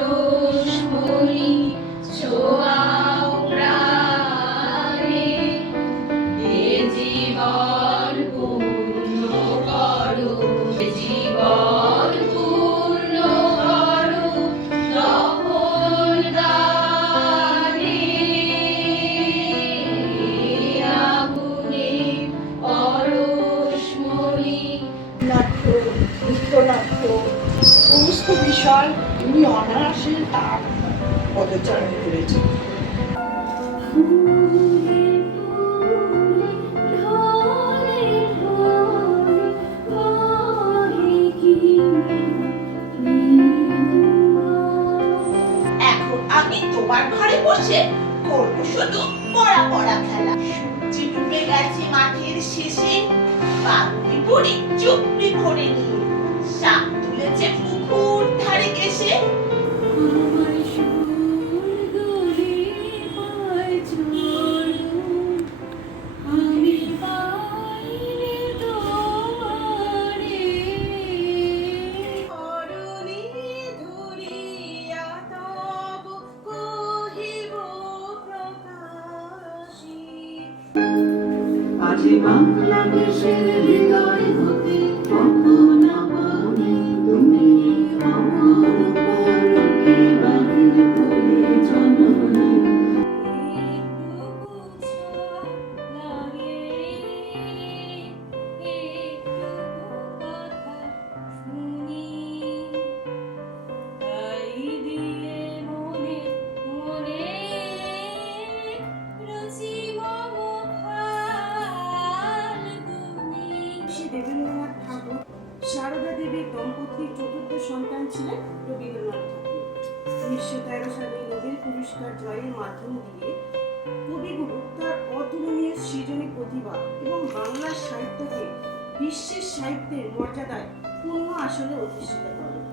পরশমণি ছোঁয়াও প্রাণে, এ জীবন পূর্ণ করো, এ জীবন পূর্ণ করো তপন দানে, আগুনে পরশমণি। নাট্য, নৃত্যনাট্য সমস্ত বিষয় উনি অনায়াসে তার পদচারণ করেছেন। এখন আমি তোমার ঘরে বসে করবো শুধু পড়া পড়া খেলা। সূর্যি ডুবে গেছে মাঠের শেষে, বাবুই বুড়ি চুপড়ি ভরে নিয়ে শাক তুলেছে পুকুর ধারে ঘেসে। আজ বাংলাদেশের হৃদয় হতে কখন আপনি তুমি আমার পরকে বাহির করে জননী। দেবেন্দ্রনাথ ঠাকুর সারদা দেবীর দম্পতির চতুর্থ সন্তান ছিলেন রবীন্দ্রনাথ ঠাকুর। 1913 সালে নোবেল পুরস্কার জয়ের মাধ্যম দিয়ে কবিগুরু তার অতুলনীয় সৃজনী প্রতিভা এবং বাংলা সাহিত্যকে বিশ্বের সাহিত্যের মর্যাদায় পূর্ণ আসনে অধিষ্ঠিত করেন।